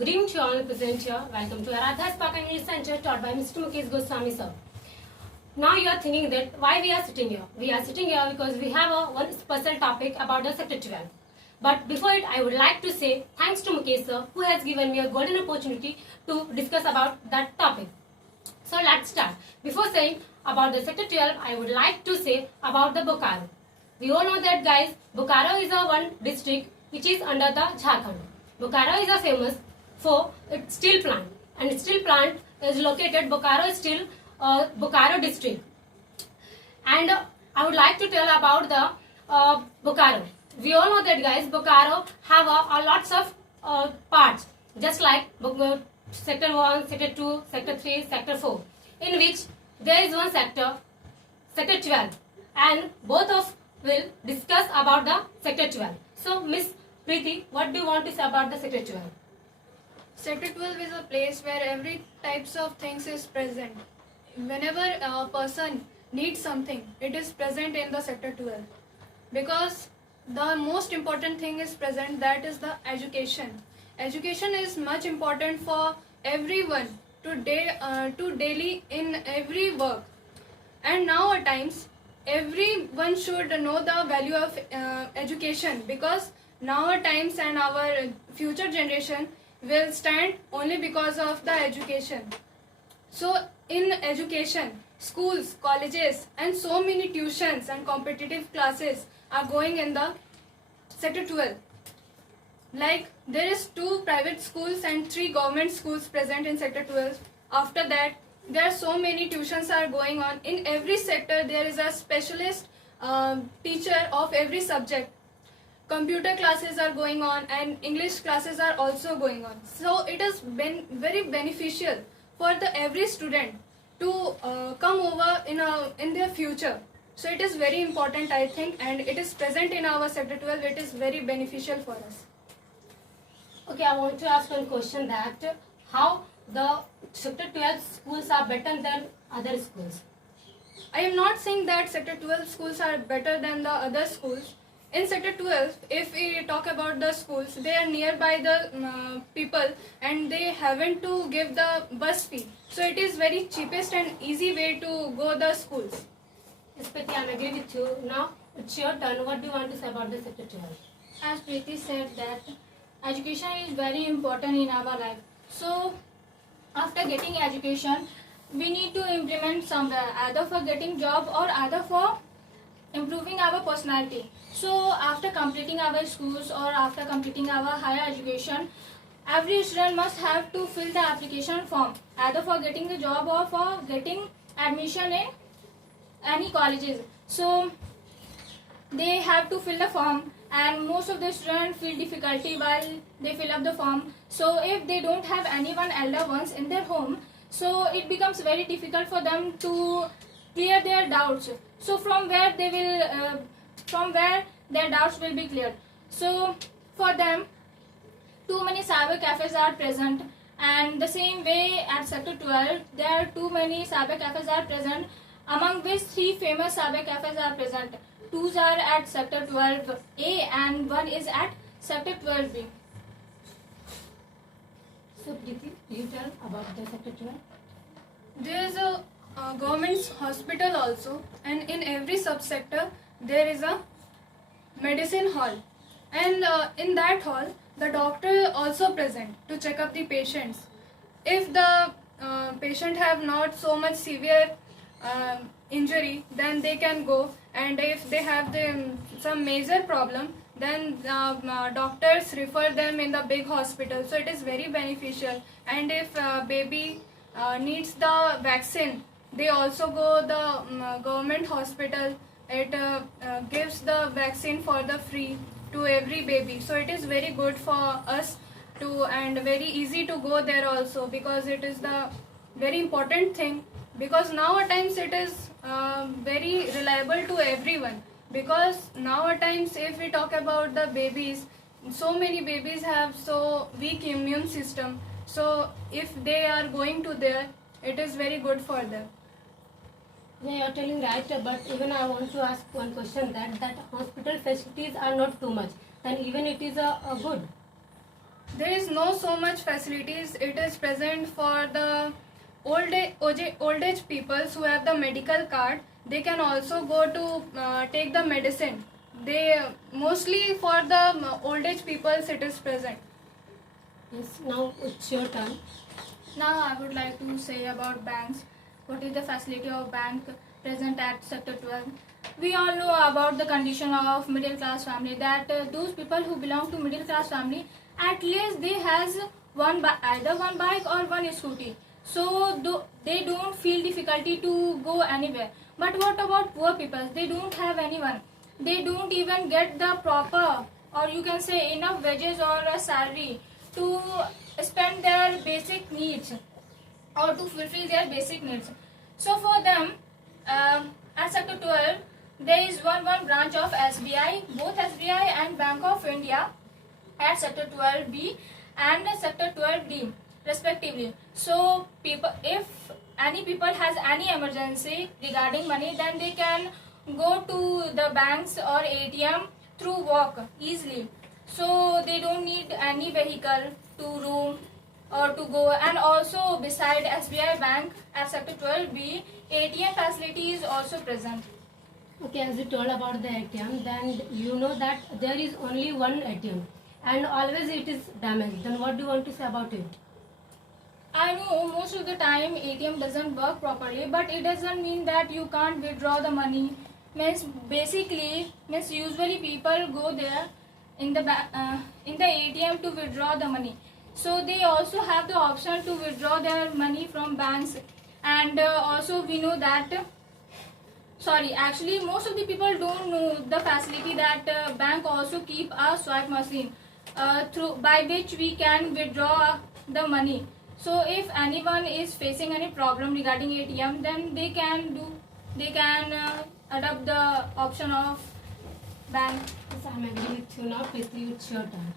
Good evening to all present here. Welcome to Aradha's Park English Center taught by Mr. Mukesh Goswami sir. Now you are thinking that why we are sitting here. We are sitting here because we have one special topic about the Sector 12. But before it, I would like to say thanks to Mukesh sir who has given me a golden opportunity to discuss about that topic. So let's start. Before saying about the Sector 12, I would like to say about the Bokaro. We all know that guys, Bokaro is a one district which is under the Jharkhand. Bokaro is a famous for its steel plant, and steel plant is located Bokaro Steel, Bokaro district. And I would like to tell about the Bokaro. We all know that guys, Bokaro have lots of parts, just like sector 1, sector 2, sector 3, sector 4, in which there is one sector, sector 12, and both of will discuss about the sector 12. So Miss Preeti, what do you want to say about the sector 12? Sector 12 is a place where every types of things is present. Whenever a person needs something, it is present in the sector 12. Because the most important thing is present, that is the education. Education is much important for everyone to daily in every work. And now at times, everyone should know the value of education, because now at times and our future generation will stand only because of the education. So in education, schools, colleges and so many tuitions and competitive classes are going in the sector 12. Like there is 2 private schools and 3 government schools present in sector 12. After that, there are so many tuitions are going on. In every sector there is a specialist teacher of every subject. Computer classes are going on and English classes are also going on. So it has been very beneficial for the every student to come over in their future. So it is very important, I think, and it is present in our sector 12. It is very beneficial for us. Okay, I want to ask one question, that how the sector 12 schools are better than other schools. I am not saying that sector 12 schools are better than the other schools. In sector 12, if we talk about the schools, they are nearby the people and they haven't to give the bus fee. So it is very cheapest and easy way to go the schools. Yes, Preeti, I agree with you. Now it's your turn. What do you want to say about the sector 12? As Preeti said that education is very important in our life. So after getting education, we need to implement somewhere, either for getting job or either for improving our personality. So after completing our schools or after completing our higher education, every student must have to fill the application form, either for getting the job or for getting admission in any colleges. So they have to fill the form, and most of the students feel difficulty while they fill up the form. So if they don't have anyone elder ones in their home, so it becomes very difficult for them to clear their doubts. So from where their doubts will be cleared. So for them, too many cyber cafes are present, and the same way at sector 12 there are too many cyber cafes are present, among which 3 famous cyber cafes are present. 2 are at sector 12A and 1 is at sector 12B. So Preeti, you tell about the sector 12. There is a government hospital also, and in every subsector there is a medicine hall, and in that hall the doctor also present to check up the patients. If the patient have not so much severe injury, then they can go, and if they have some major problem, then doctors refer them in the big hospital. So it is very beneficial. And if baby needs the vaccine, they also go the government hospital. It gives the vaccine for the free to every baby. So it is very good for us to, and very easy to go there also, because it is the very important thing. Because now at times it is very reliable to everyone. Because now at times if we talk about the babies, so many babies have so weak immune system. So if they are going to there, it is very good for them. Yeah, you're telling right, but even I want to ask one question, that hospital facilities are not too much, then even it is a good. There is no so much facilities. It is present for the old age people who have the medical card. They can also go to take the medicine. They mostly for the old age people it is present. Yes, now it's your turn. Now I would like to say about banks. What is the facility of bank present at Sector 12? We all know about the condition of middle class family, that those people who belong to middle class family, at least they has either one bike or one scooty. So they don't feel difficulty to go anywhere. But what about poor people? They don't have anyone. They don't even get the proper, or you can say enough wages or a salary to spend their basic needs or to fulfill their basic needs. So for them, at Sector 12, there is one branch of SBI, both SBI and Bank of India at Sector 12B and Sector 12D respectively. So people, if any people has any emergency regarding money, then they can go to the banks or ATM through walk easily. So they don't need any vehicle to roam or to go. And also beside SBI Bank at Sector 12B, ATM facility is also present. Okay, as you told about the ATM, then you know that there is only one ATM and always it is damaged. Then what do you want to say about it? I know most of the time ATM doesn't work properly, but it doesn't mean that you can't withdraw the money. Means usually people go there in the ATM to withdraw the money. So they also have the option to withdraw their money from banks. And also we know that actually most of the people don't know the facility that bank also keep a swipe machine by which we can withdraw the money. So if anyone is facing any problem regarding ATM, then they can adopt the option of bank. Yes, I'm agree with you now. Prithvi, it's your turn.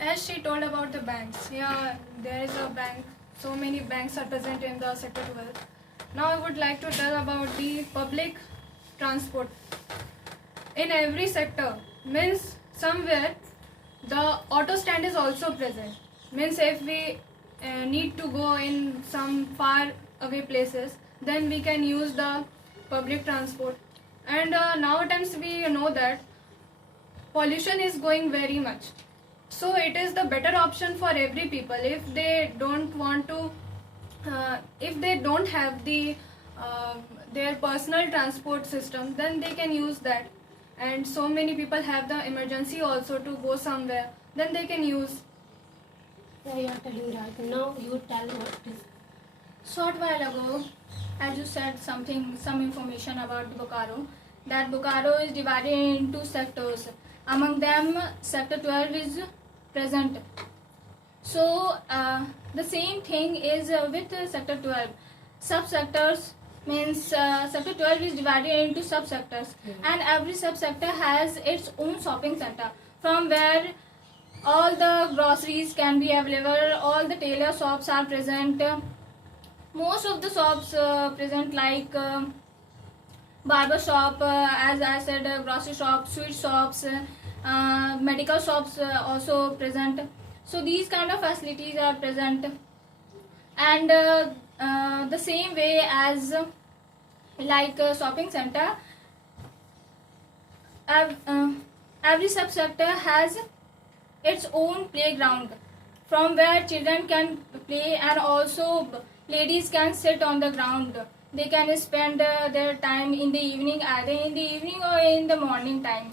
As she told about the banks, yeah, there is a bank. So many banks are present in the Sector 12. Now I would like to tell about the public transport. In every sector, means somewhere the auto stand is also present. Means if we need to go in some far away places, then we can use the public transport. And nowadays we know that pollution is going very much. So it is the better option for every people. If they don't want to, if they don't have the their personal transport system, then they can use that. And so many people have the emergency also to go somewhere, then they can use. Yeah, you are telling right. Now you tell what it is. Short while ago, as you said some information about Bokaro, that Bokaro is divided into sectors. Among them, Sector 12 is present. So the same thing is with Sector 12. Subsectors means Sector 12 is divided into subsectors, and every subsector has its own shopping center from where all the groceries can be available, all the tailor shops are present. Most of the shops present like barber shop, as I said, grocery shop, sweet shops, medical shops also present. So these kind of facilities are present. And the same way as like shopping center, every subsector has its own playground from where children can play, and also ladies can sit on the ground. They can spend their time in the evening, either in the evening or in the morning time.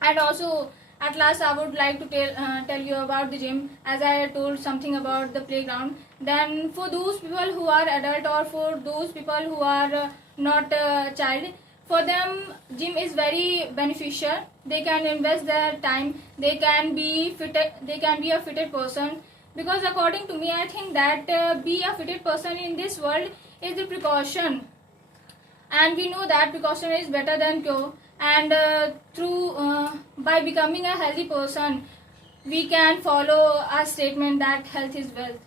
And also at last I would like to tell you about the gym, as I told something about the playground. Then for those people who are adult, or for those people who are not child, for them gym is very beneficial. They can invest their time, they can be a fitted person, because according to me I think that be a fitted person in this world is the precaution, and we know that precaution is better than cure. And by becoming a healthy person, we can follow a statement that health is wealth.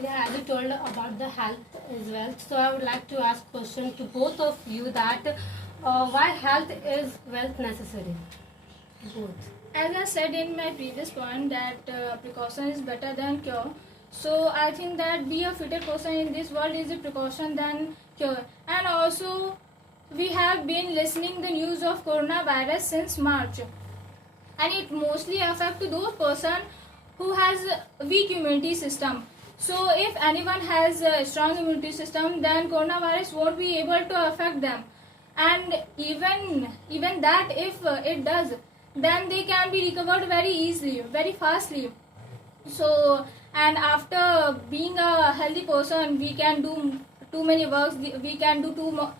Yeah, as you told about the health is wealth, so I would like to ask question to both of you that why health is wealth necessary? Both. As I said in my previous point that precaution is better than cure. So I think that be a fitter person in this world is a precaution than cure. And also we have been listening the news of coronavirus since March, and it mostly affect to those person who has a weak immunity system. So if anyone has a strong immunity system, then coronavirus won't be able to affect them. And even that if it does, then they can be recovered very easily, very fastly. So, and after being a healthy person, we can do too many works. We can do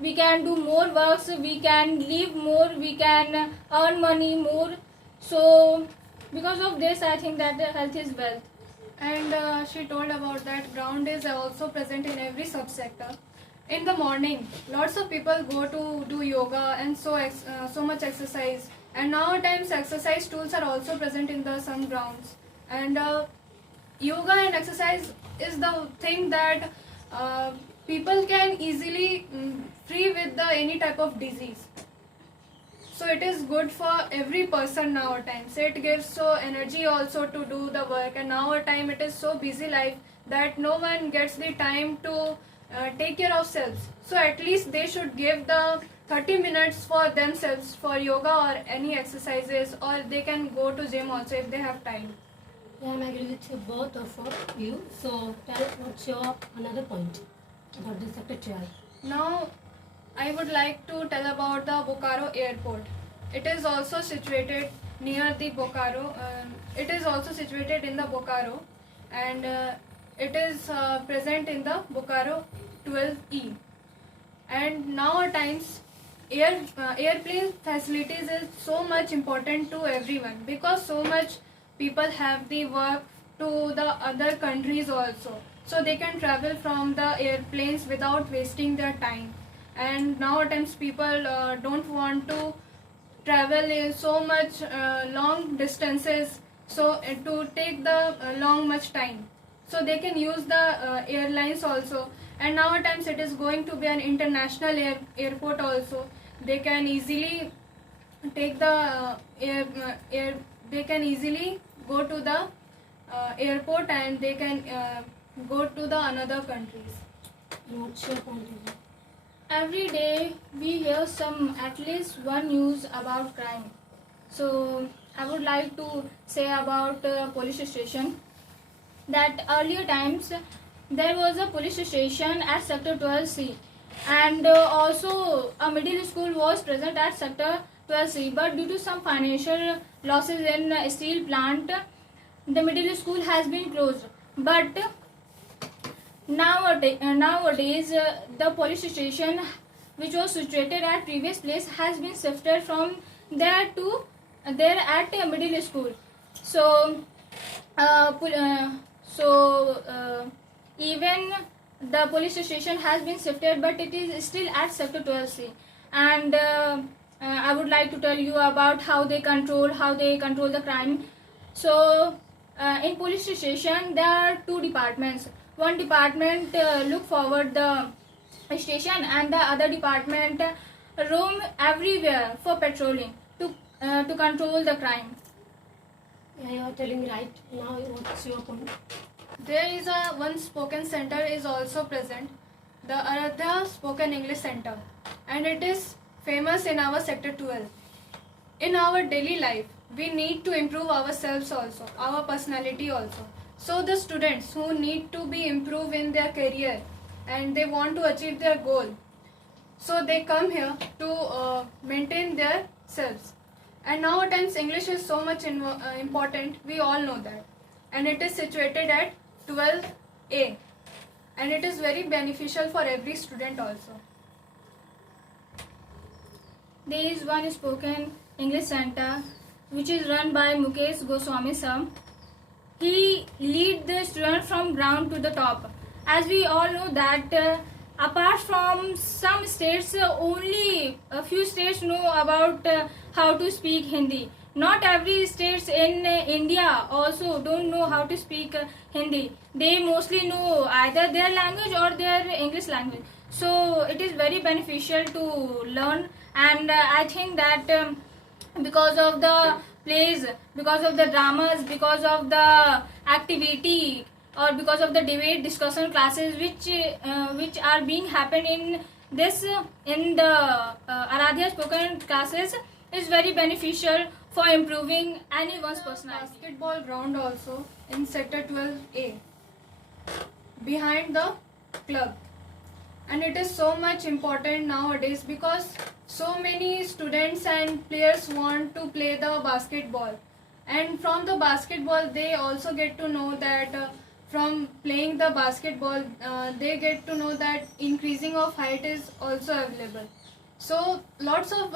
we can do more works. We can live more. We can earn money more. So, because of this, I think that health is wealth. And she told about that ground is also present in every subsector. In the morning, lots of people go to do yoga and so much exercise. And nowadays, exercise tools are also present in the some grounds. And yoga and exercise is the thing that people can easily free with the any type of disease. So it is good for every person nowadays. It gives so energy also to do the work, and nowadays it is so busy life that no one gets the time to take care of selves. So at least they should give the 30 minutes for themselves for yoga or any exercises, or they can go to gym also if they have time. Yeah, I'm agree with you, both of you. So tell what's your another point about the sector 12. Now, I would like to tell about the Bokaro airport. It is also situated near the Bokaro. It is also situated in the Bokaro, and it is present in the Bokaro 12E. And nowadays, airplane facilities is so much important to everyone, because so much people have the work to the other countries also. So they can travel from the airplanes without wasting their time. And nowadays people don't want to travel in so much long distances, so to take the long much time, so they can use the airlines also. And nowadays it is going to be an international airport also. They can easily take the they can easily go to the airport, and they can go to the another countries. And what's your point of view? Every day we hear at least one news about crime. So I would like to say about police station, that earlier times there was a police station at sector 12C, and also a middle school was present at sector 12C, but due to some financial losses in steel plant, the middle school has been closed. But nowadays the police station which was situated at previous place has been shifted from there to there at middle school. So even the police station has been shifted, but it is still at sector 12C. And I would like to tell you about how they control the crime. So in police station there are two departments. One department look forward the station, and the other department roam everywhere for patrolling to control the crime. Yeah, you are telling me right. Now what's your point? There is a one spoken center is also present, the Aradhya Spoken English Center, and it is famous in our sector 12. In our daily life, we need to improve ourselves also, our personality also. So the students who need to be improved in their career and they want to achieve their goal, so they come here to maintain their selves. And nowadays English is so much important, we all know that. And it is situated at 12A, and it is very beneficial for every student also. There is one spoken English center which is run by Mukesh Goswami sir. He lead the student from ground to the top. As we all know that apart from some states, only a few states know about how to speak Hindi. Not every states in India also don't know how to speak Hindi. They mostly know either their language or their English language. So it is very beneficial to learn, and I think that because of the plays, because of the dramas, because of the activity, or because of the debate discussion classes which are being happen in this in the Aradhya spoken classes is very beneficial for improving anyone's personality. Basketball ground also in sector 12A behind the club, and it is so much important nowadays because so many students and players want to play the basketball, and from the basketball they also get to know that from playing the basketball they get to know that increasing of height is also available. So lots of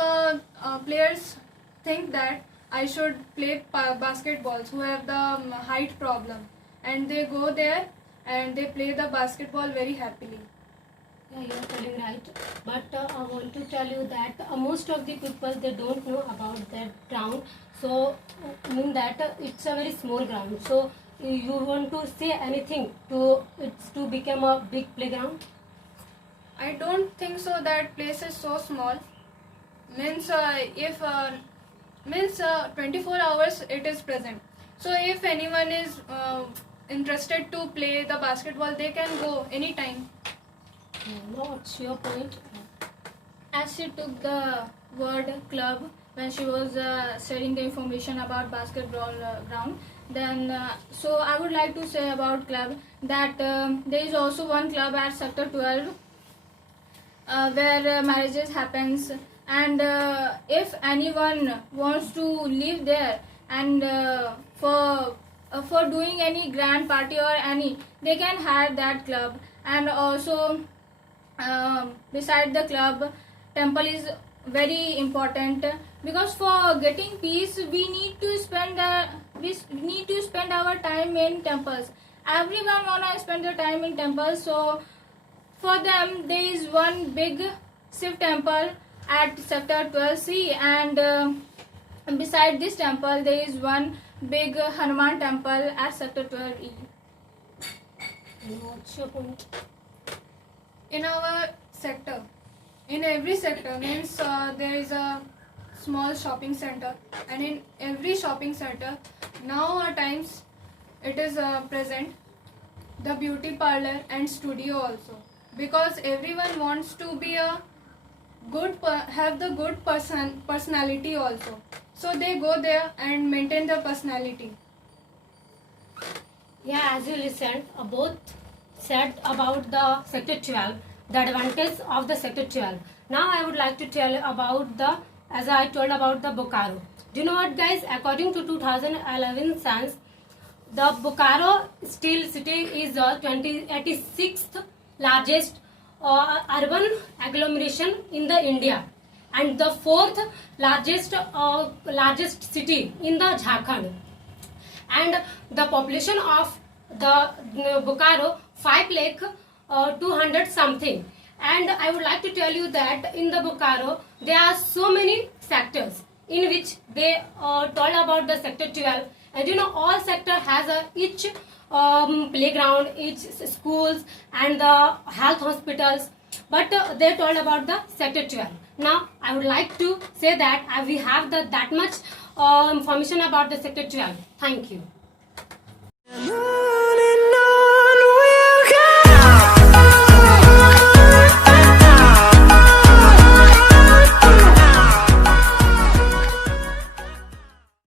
players think that I should play basketballs who have the height problem, and they go there and they play the basketball very happily. Yeah, you are telling right. But I want to tell you that most of the people they don't know about that ground. So mean that it's a very small ground. So you want to say anything to it's to become a big playground? I don't think so that place is so small. Means if means 24 hours it is present. So if anyone is interested to play the basketball, they can go anytime. What's your point? As she took the word club when she was sharing the information about basketball ground, then so I would like to say about club that there is also one club at sector 12 where marriages happens, and if anyone wants to live there and for doing any grand party or any, they can hire that club. And also beside the club, temple is very important, because for getting peace we need to spend our time in temples. Everyone wanna spend their time in temples, so for them there is one big Shiv temple at sector 12C, and beside this temple there is one big Hanuman temple at sector 12E. What's your point? In our sector, in every sector means there is a small shopping center, and in every shopping center now at times it is present the beauty parlor and studio also, because everyone wants to be a have the good personality also, so they go there and maintain their personality. Yeah, as you listened, both said about the sector 12, the advantage of the sector 12. Now I would like to tell you about the, as I told about the Bokaro. Do you know what, guys? According to 2011 census, the Bokaro Steel City is the 86th largest urban agglomeration in the India, and the fourth largest city in the Jharkhand, and the population of the Bokaro 5 lakh 200 something. And I would like to tell you that in the Bokaro there are so many sectors in which they told about the sector 12, and you know all sector has each playground, each schools and the health hospitals, but they told about the sector 12. Now I would like to say that we have that much information about the sector 12. Thank you.